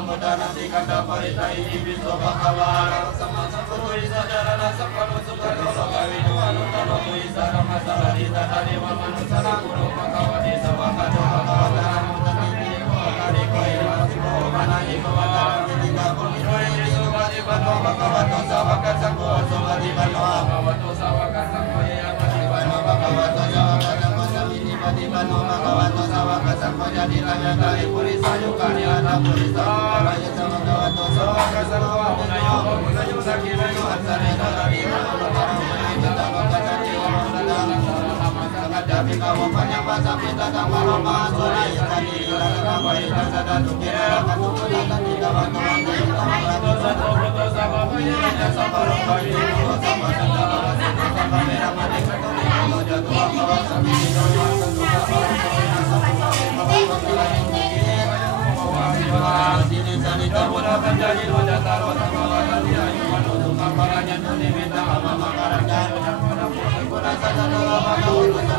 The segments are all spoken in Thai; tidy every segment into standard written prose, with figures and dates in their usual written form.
samudana tikanda parita ini biso bhagavana sama samputu isa jarana sampano sukaro bhagavidu anutano isa ramasala dita dharima manusana guru bhagavati savakado bhagavata mutati dewa kari koira suko manani bhavata vidika kumiro yesu vadi bano bhagavato savaka sangho sovadi bano bhagavato savaka sangho ya vadi bano bhagavato savaka sangho samini vadi bano bhagavato savaka sangho jadi raya kari purisa yukari ada purisa raya savaka savaka sangho amunayo amunayo sakira yo ansare dari bano Jadi kamu banyak baca kita dan malam masura ya tadi kita berikan sada tukira akan tukar dan tidak bantu bantu kita satu foto sama punya sama rombongan sama sama sama merah mati ketemu mau jatuh apa sampai di dunia sini sini kamu dapat jadi wajah taruh sama wajah dia cuma untuk kamparannya tuh diminta sama makanan dan kurang saja doa maka untuk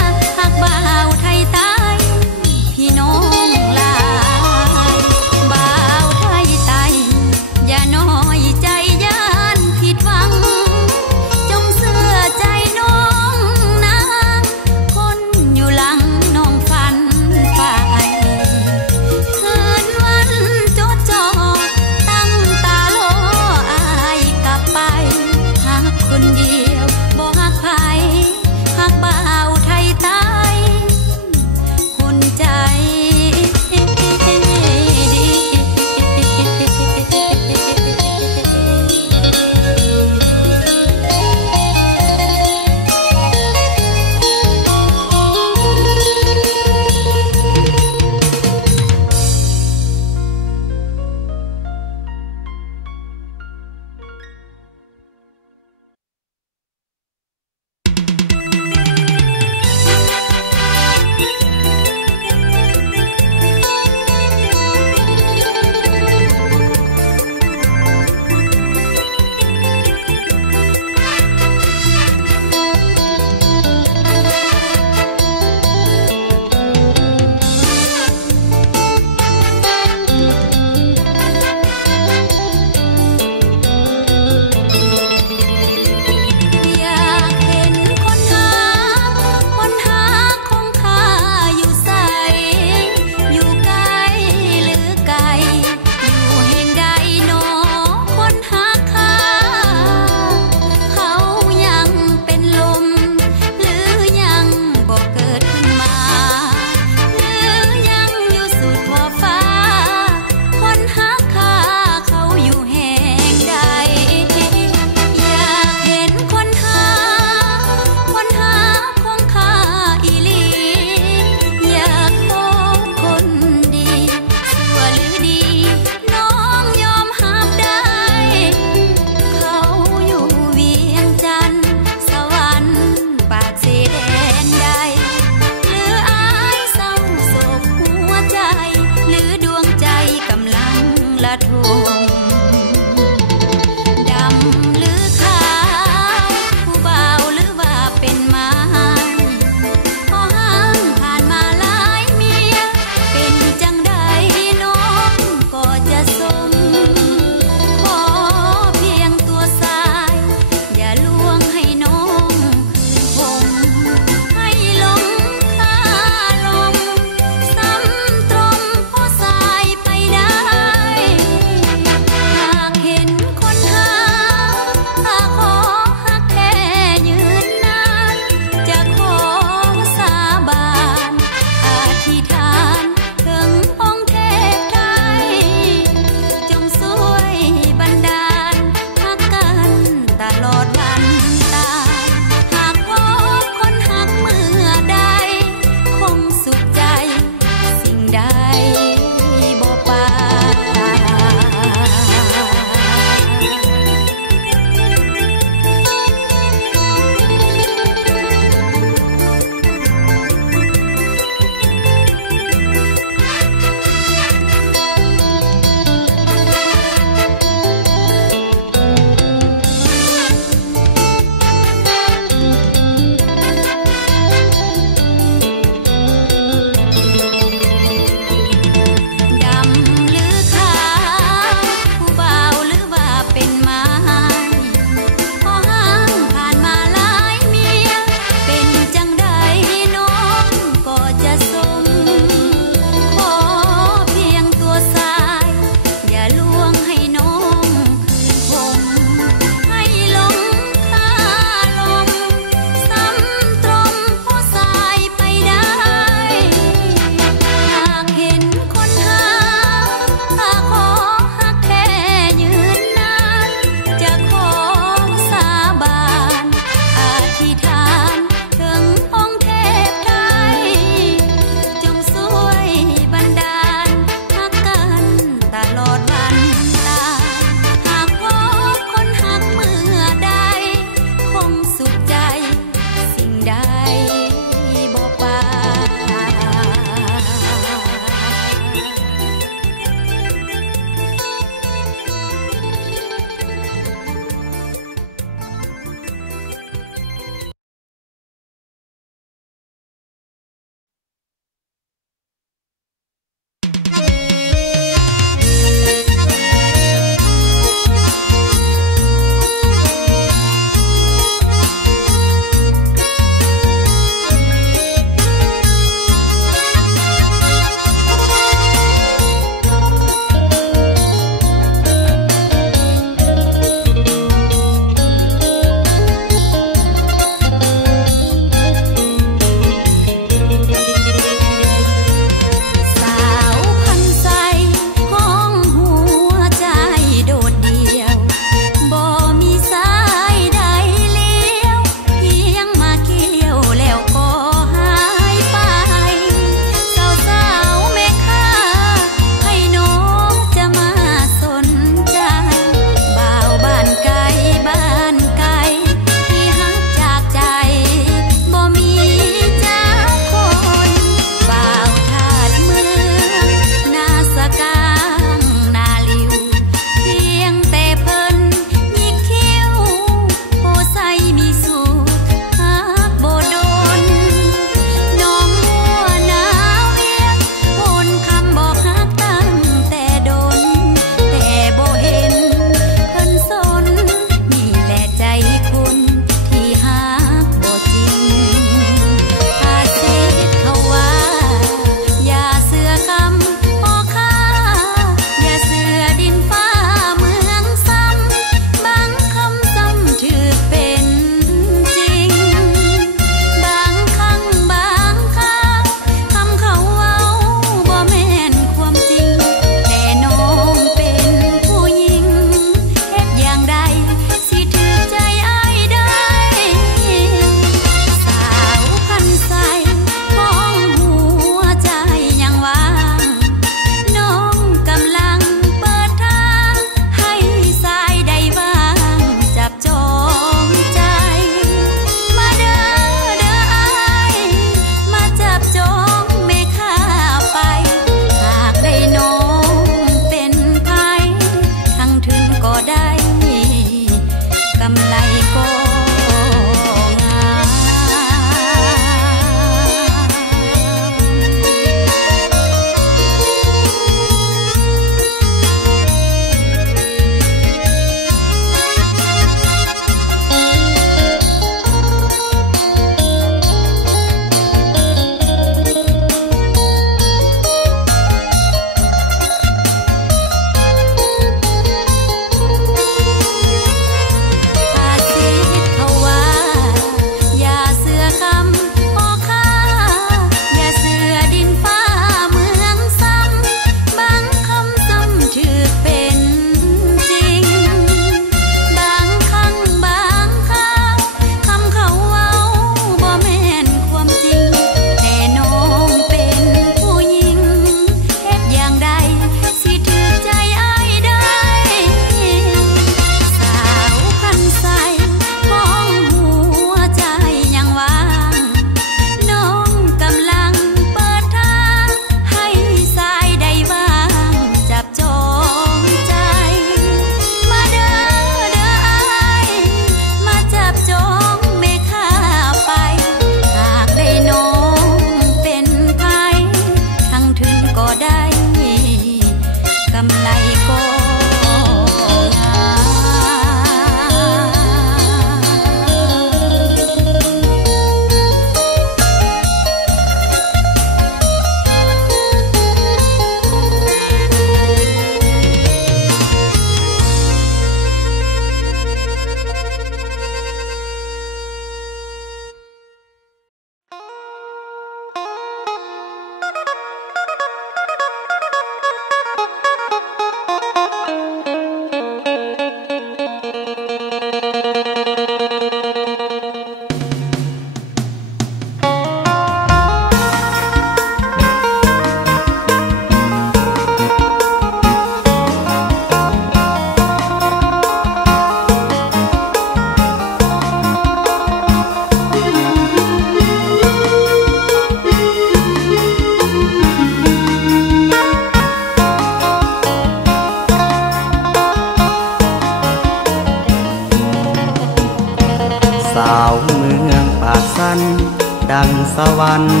ดังสวรรค์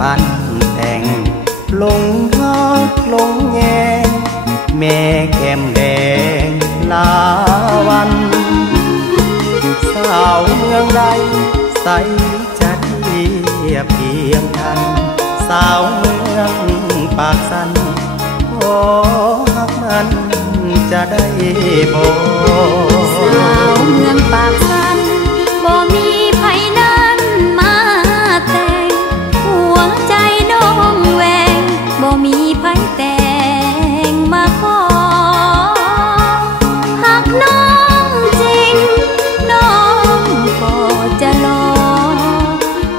ปั้นแต่งลงฮักลงแยงแม่แก้มแดงลาวันสาวเมืองใดใสจะเทียบเทียมทันสาวเมืองปากสันขอฮักมันจะได้บ่สาวเมืองปากสันบ่มีไผนั้นมาแต่งหัวใจน้องแหวงบ่มีไผแต่งมาขอหากน้องจริงน้องก็จะรอ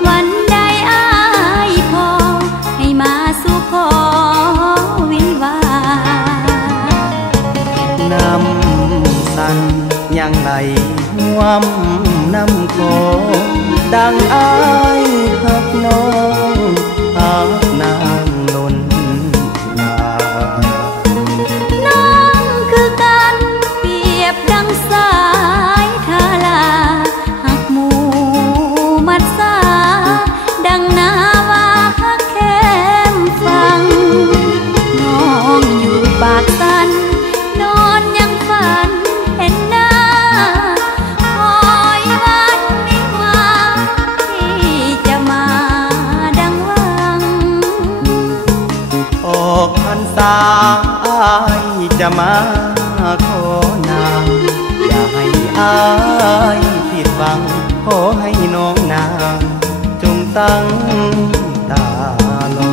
วันใดอ้ายพอให้มาสู่ขอวิวาน้ำสันยังไหลห่วมน้ำโขงดังอ้ายหักน้องหักนางล้นลาน้องคือกันเปรียบดังสายทาลาหักหมู่มัดสาดังนาวาหักแคมฟังน้องอยู่ปากสันนอนยังฝันเห็นหน้าคอยวันวิวาที่จะมาดังวังออกพรรษาอ้ายจะมาขอนางอย่าให้อ้ายผิดหวังขอให้น้องนางจงตั้งตารอ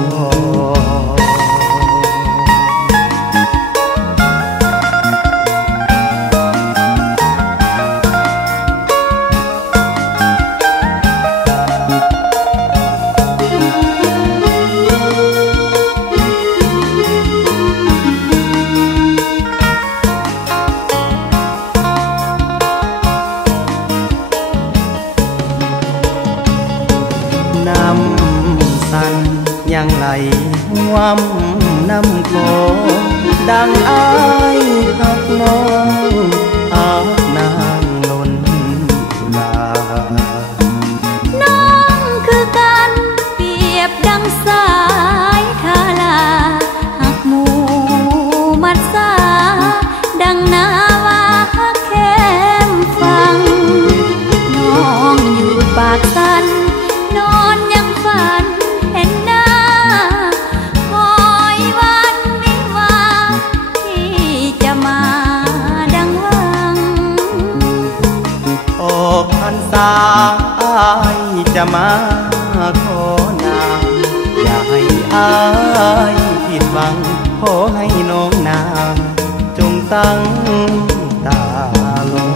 น้ำสันยังไหลห่วมน้ำโขงดังอ้ายหักน้องหักนางล้นลาน้องคือกันเปรียบดังสายทาลาหักหมู่มัดสาดังนาวาหักแคมฟังน้องอยู่ปากสันนอนยังฝันเห็นหน้าคอยวันวิวาที่จะมาดังวังออกพรรษาอ้ายจะมาขอนางอย่าให้อ้ายผิดหวังขอให้น้องนางจงตั้งตารอ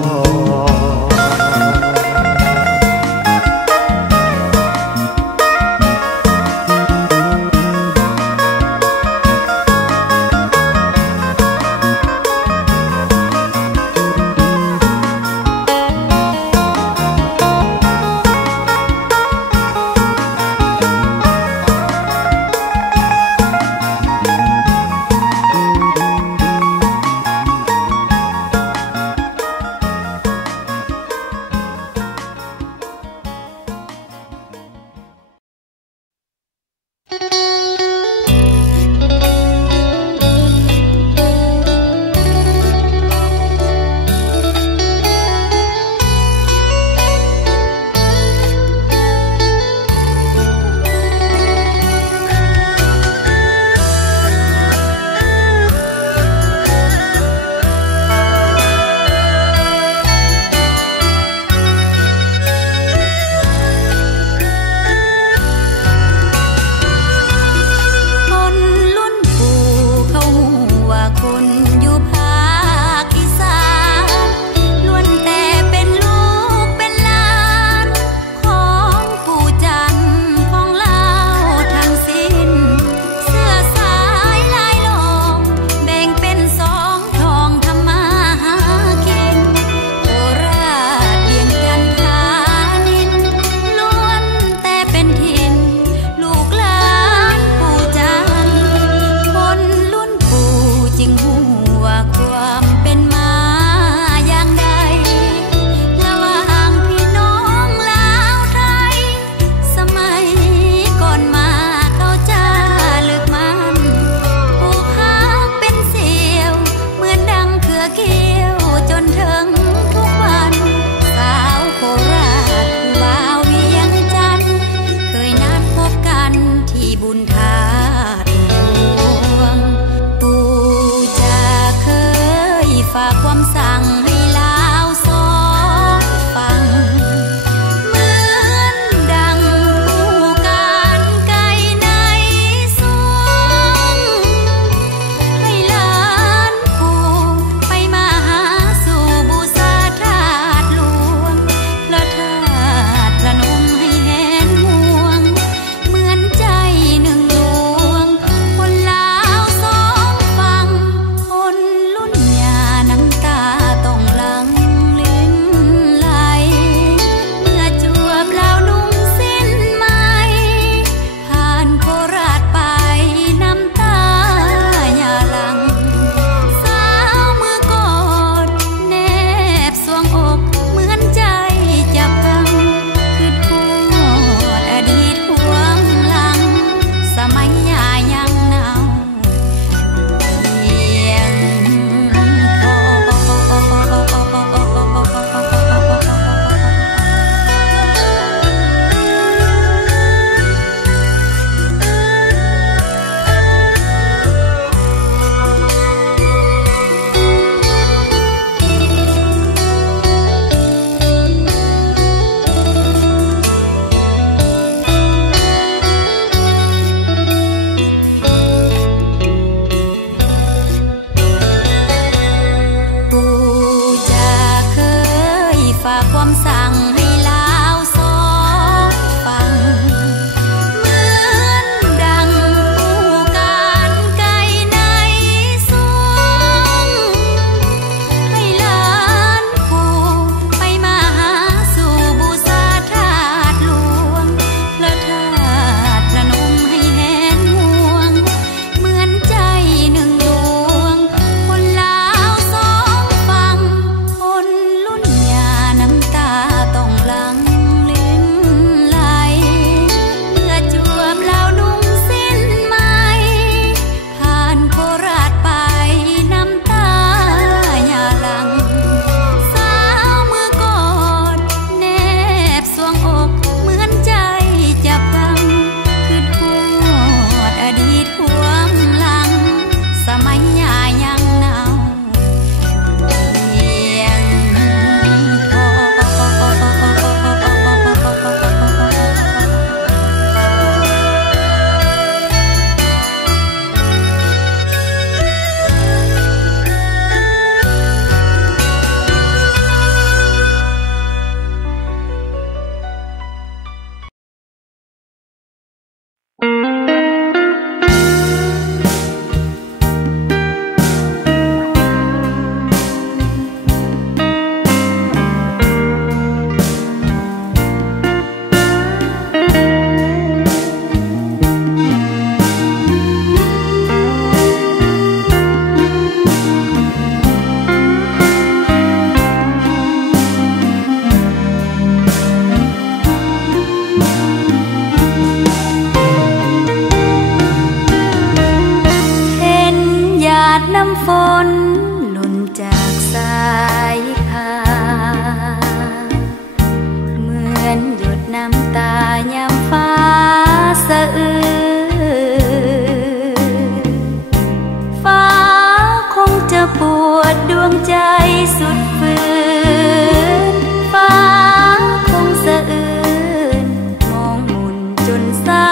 ซ้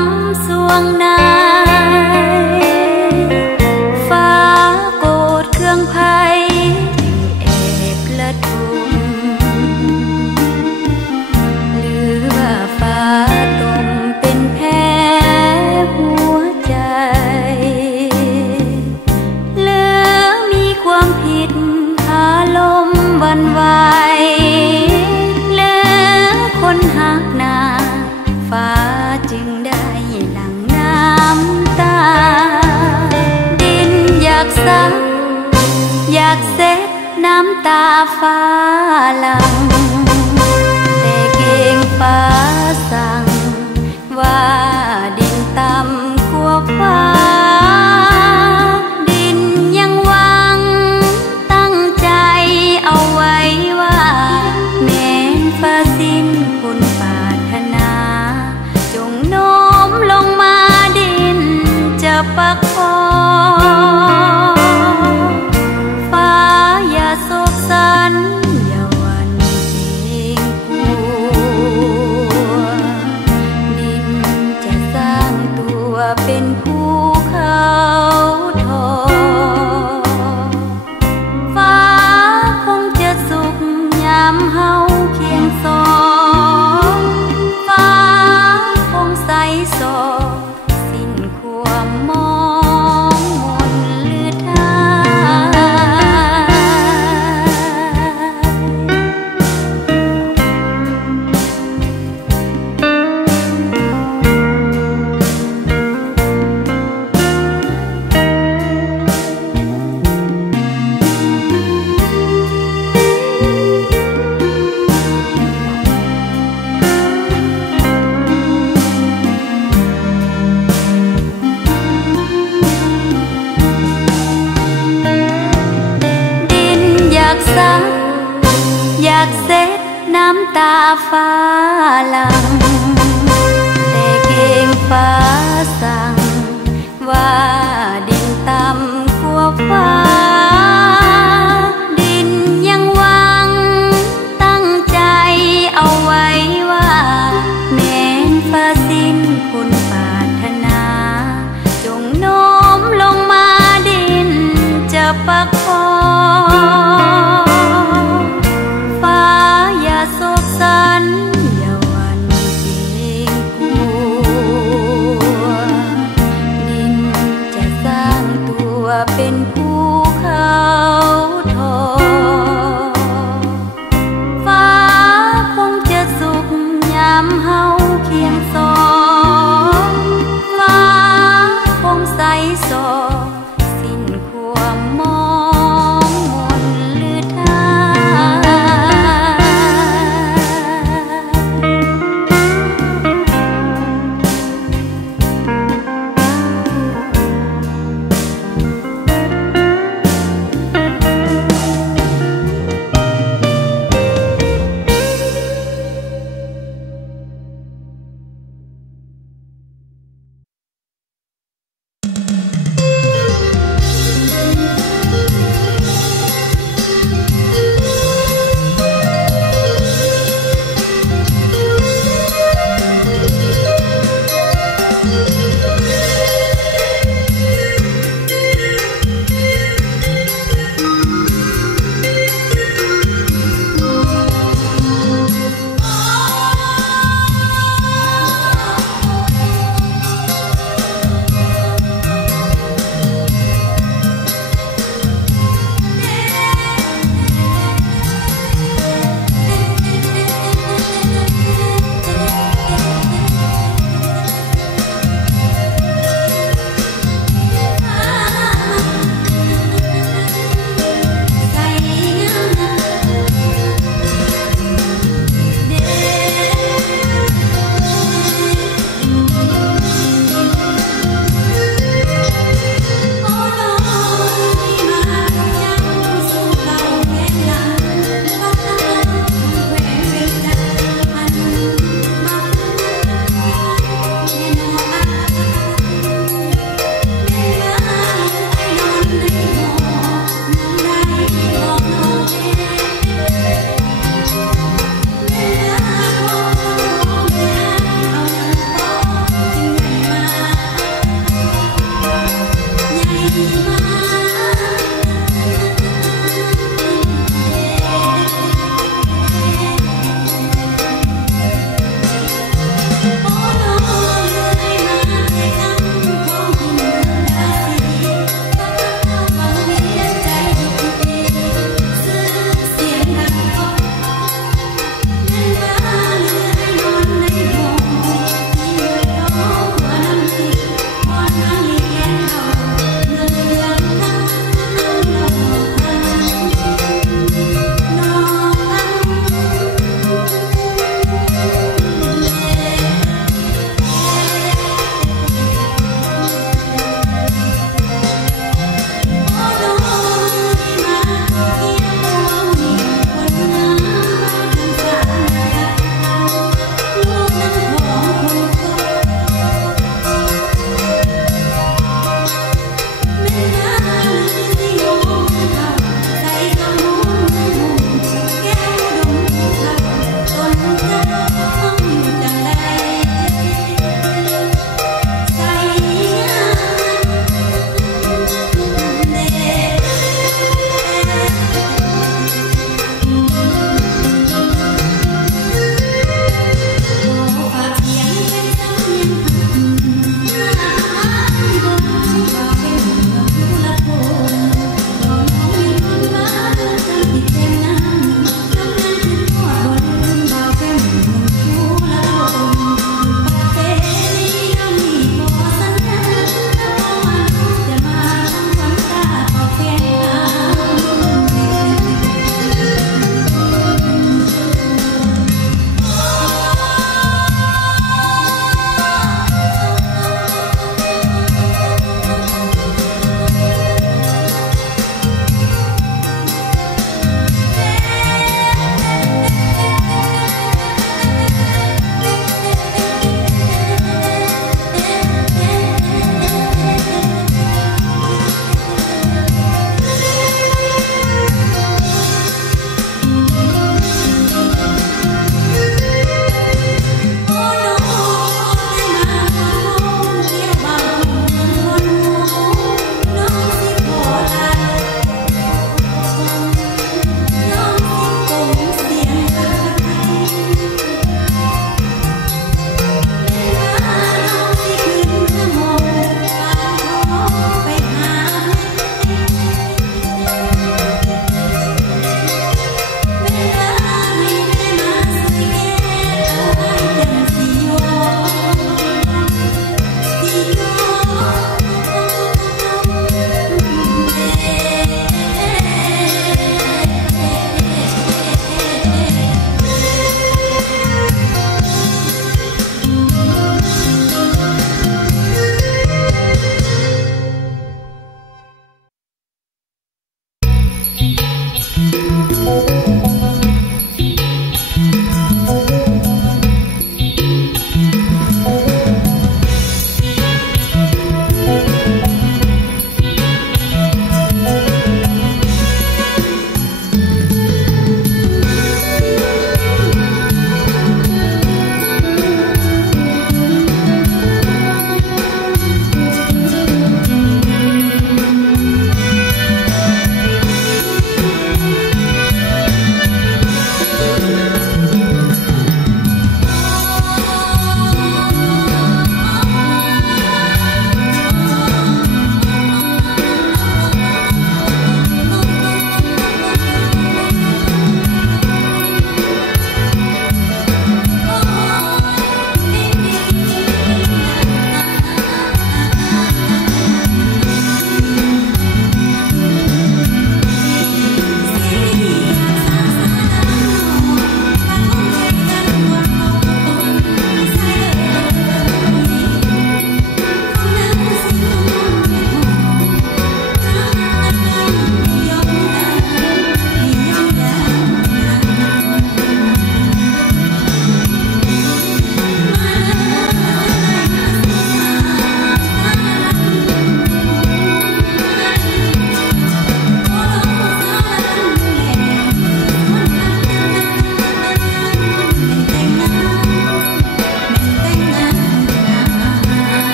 ำสวงในฟ้าโกรธเครื่องภัยเอกละทุมหรือว่าฟ้าตมเป็นแผลหัวใจเหลือมีความผิดคาลมวันไหวเหลือคนหักนาฟ้าจึงได้หลั่งน้ำตาดินอยากซักอยากเซ็ดน้ำตาฟ้าหลังแต่เก่งฟ้าสั่งว่าดินต่ำกว่าฟ้าดินยังหวังตั้งใจเอาไว้ว่าแม้นฟ้าสิ้นคุณปรารถนาจงโน้มลงมาดินจะปักคอฟ้าอย่าโศกสันอย่าหวั่นเกรงกลัวดินจะสร้างตัวเป็นภูเขาทองฟ้าคงจะสุขยามเฮาเคียงสองฟ้าคงใสสองสิ้นความมองมนหรือทางดินอยากซักอยากเซ็ดน้ำตาฟ้าหลังแต่เก่งฟ้าสั่งว่าดินต่ำกว่าฟ้าดินยังหวังตั้งใจเอาไว้ว่าแม้นฟ้าสิ้นคุณปรารถนาจงโน้มลงมาดินจะปักคอฟ้าอย่าโศกสันอย่าหวั่นเกรงกลัวดินจะสร้างตัวเป็นภูเขาทองฟ้าคงจะสุขยามเฮาเคียงสองฟ้าคงใสสองสิ้นความมอง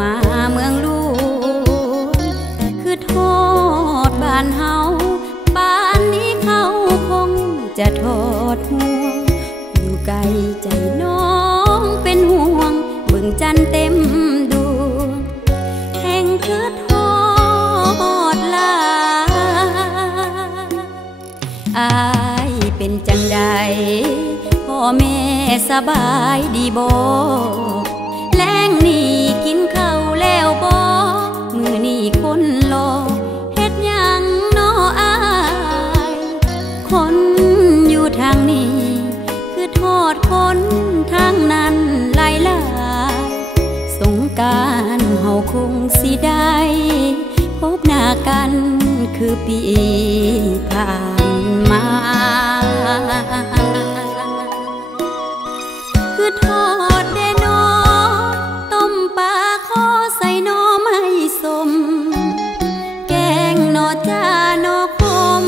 มาเมืองหลวงคือโทษบ้านเฮาป่านนี้เขาคงจะโทษห่วงอยู่ไกลใจน้องเป็นห่วงเบิ่งจันเต็มดวงแห่งคือโทษลาอายเป็นจังใดพ่อแม่สบายดีบ่แล้งนี่กินข้าวแล้วบ่มื้อนี้คนรอเฮ็ดหยังน้ออายคนอยู่ทางนี้คือโทษคนทางนั้นหลายๆสงกรานต์เฮาคงสิได้พบหน้ากันคือปีผ่านมาคือโทษเด้อน้อต้มปลาขอใส่หน่อไม้ส้มแกงหน่อจ้าหน่อคม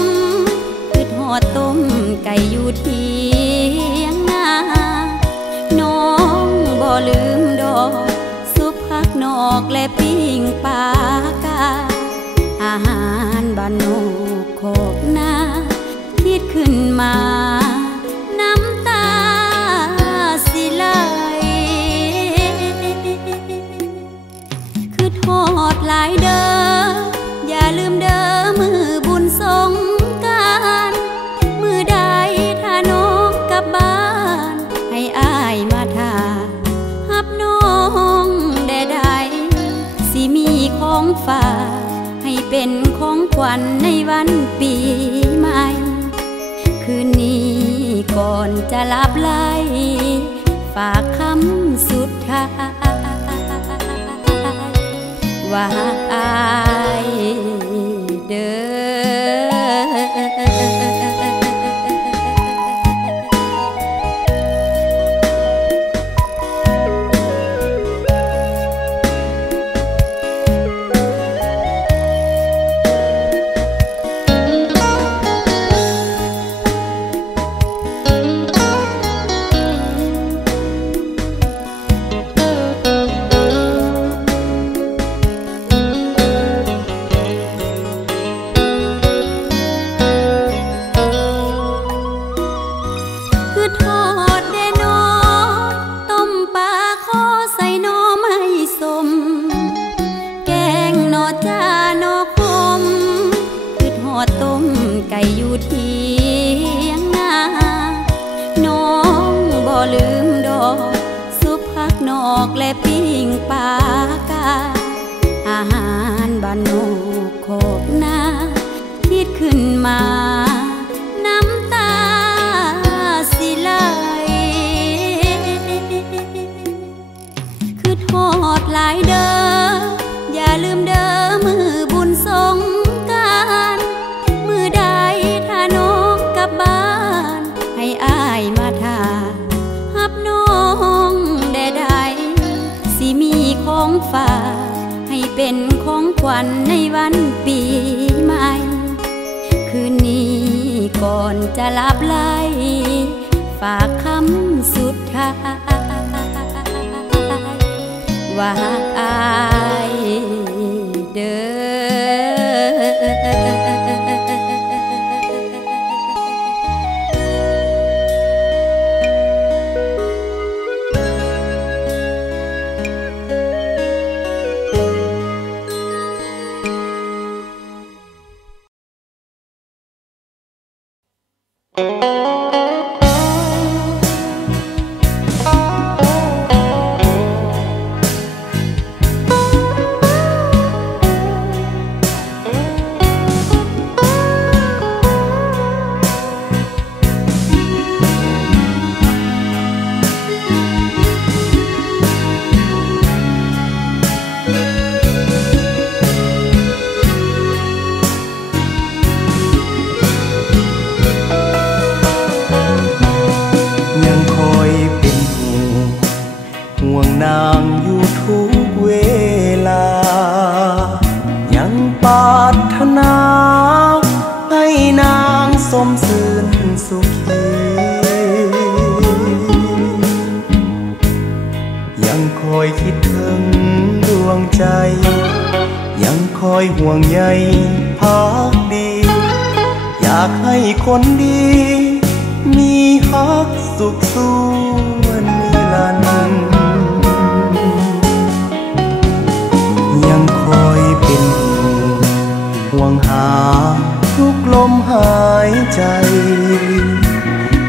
คือทอดต้มไก่อยู่เที่ยงนาน้องบ่ลืมดอกซุปผักนอกและปิ้งปลากาอาหารบ้านนอกโคกนาคิดขึ้นมาน้ำตาสิไหลคือโทษหลายเด้ออย่าลืมเด้อมือบุญสงกรานต์มือใดถ้าน้องกลับบ้านให้อายมาท่าหับน้องได้สิมีของฝากให้เป็นของขวัญในวันปีใหม่คืนนี้ก่อนจะหลับไหลฝากคำสุดท้ายว่าอายเด้อต้มไก่อยู่เที่ยงนาน้องบ่ลืมดอกซุปผักนอกและปิ้งปลากาอาหารบ้านนอกโคกนาคิดขึ้นมาน้ำตาสิไหลคือโทษหลายเด้ออย่าลืมเด้อมือบุญสงกรานต์มือใดถ้าน้องกลับบ้านให้อายมาท่าหับน้องได้สิมีของฝากให้เป็นของขวัญในวันปีใหม่คืนนี้ก่อนจะหลับไหลฝากคำสุดท้ายว่าอายเด้อ นางอยู่ทุกเวลายังปรารถนาให้นางสมชื่นสุขียังคอยคิดถึงดวง ใจยังคอยห่วงใยพักดีอยากให้คนดีมีฮักสุขส่วนนิรันดร์ยังคอยเป็นห่วงหาทุกลมหายใจ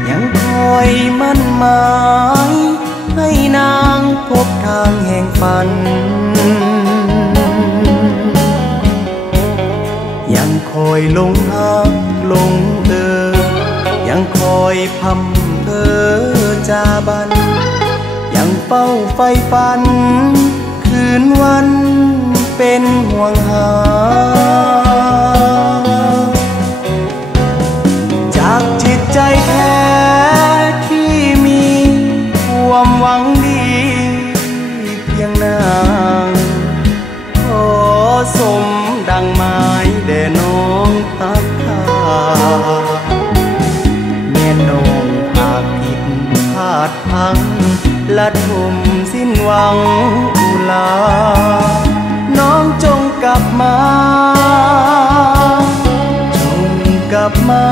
ยังคอยมั่นหมายให้นางพบทางแห่งฝันยังคอยลงฮักลงยังคอยพำเพอจาบันยังเฝ้าไฟฝันคืนวันเป็นห่วงหาจากจิตใจแท้ที่มีความหวังดีเพียงนางขอสมดังไม้แด่น้องฮักข้าแม่น้องหากผิดพลาดพังละทมสิ้นหวังอุลาน้องจงกลับมาจงกลับมา